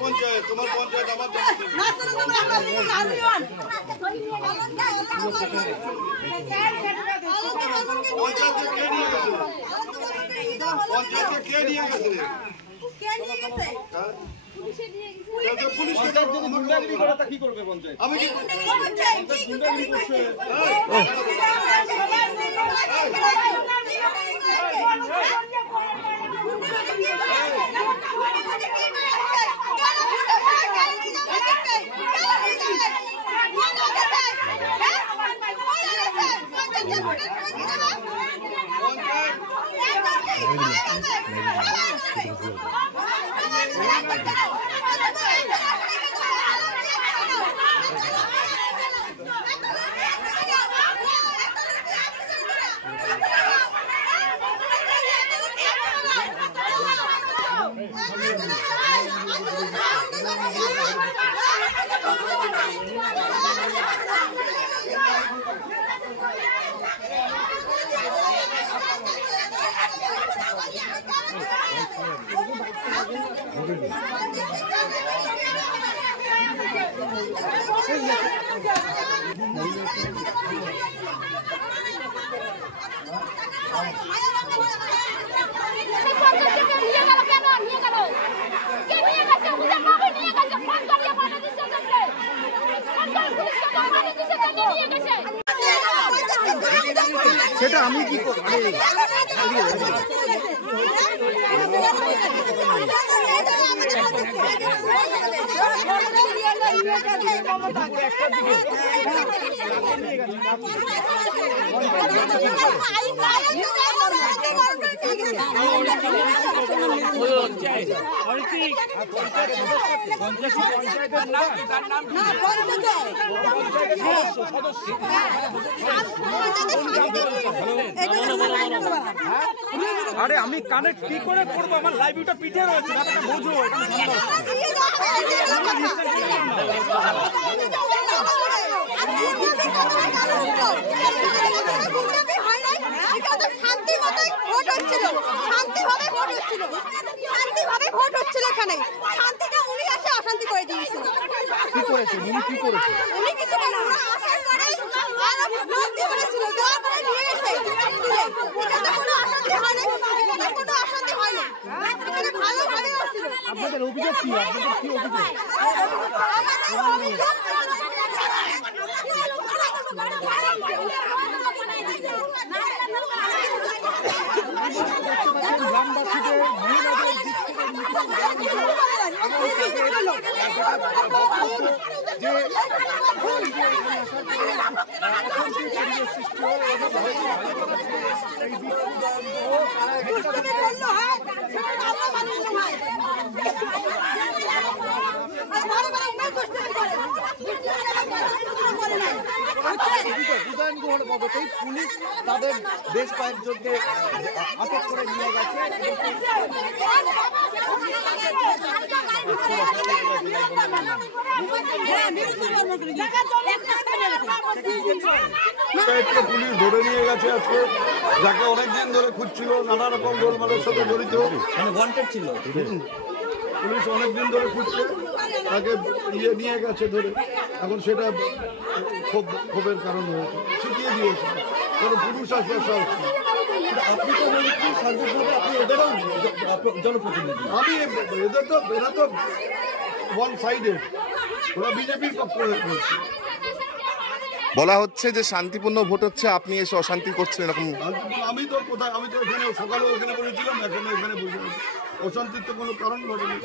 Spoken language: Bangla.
পঞ্চায়েত তোমার পঞ্চায়েত আমার পঞ্চায়েত কে নিয়ে গেছে? পঞ্চায়েত কে নিয়ে গেছে? কি করবে পঞ্চায়েত? আমি সেটা আমি কি আরে আমি কানেক্ট কি করে করবো? আমার লাইভটা পিঠে রয়েছে, বুঝো এখানে শান্তিটা উনি আসে অশান্তি করে দিয়েছিল। কি করেছে উনি? কি করেছে উনি? কিছু না, আসার পরে আরো ভর্তি করেছিল, দেওয়ার পরে নিয়ে গেছে। এখানে কোনো অশান্তি হয় না, এখানে কোনো অশান্তি হয় না, এখানে ভালোভাবে আসছিল। আপনাদের অভিযোগ কি? আপনাদের কি অভিযোগ? গ্রামবাসীদের মহিলাদের দিক পুলিশ তাদের বেশ কয়েকজনকে আটক করে নিয়ে গেছে। পুলিশ ধরে নিয়ে গেছে আজকে, যাকে অনেকদিন ধরে খুঁজছিল, নানা রকম গোলমালের সাথে জড়িত, মানে ওয়ান্টেড ছিল। পুলিশ অনেকদিন ধরে খুঁজছে, তাকে নিয়ে গেছে ধরে। এখন সেটা ক্ষোভের কারণ হয়েছে, শিখিয়ে দিয়েছে, কোনো পুলিশ আসবে সব। আপনি তো আপনি এদেরও জনপ্রতিনিধি। আমি এরা তো ওয়ান সাইডেড, ওরা বিজেপির পক্ষ হয়েছে। বলা হচ্ছে যে শান্তিপূর্ণ ভোট হচ্ছে, আপনি এসে অশান্তি করছেন এরকম। আমি তো কোথায়, আমি তো এখানে সকালেও এখানে বসেছিলাম, এখনো এখানে বসে। অশান্তির তো কোনো কারণ ঘটেনি।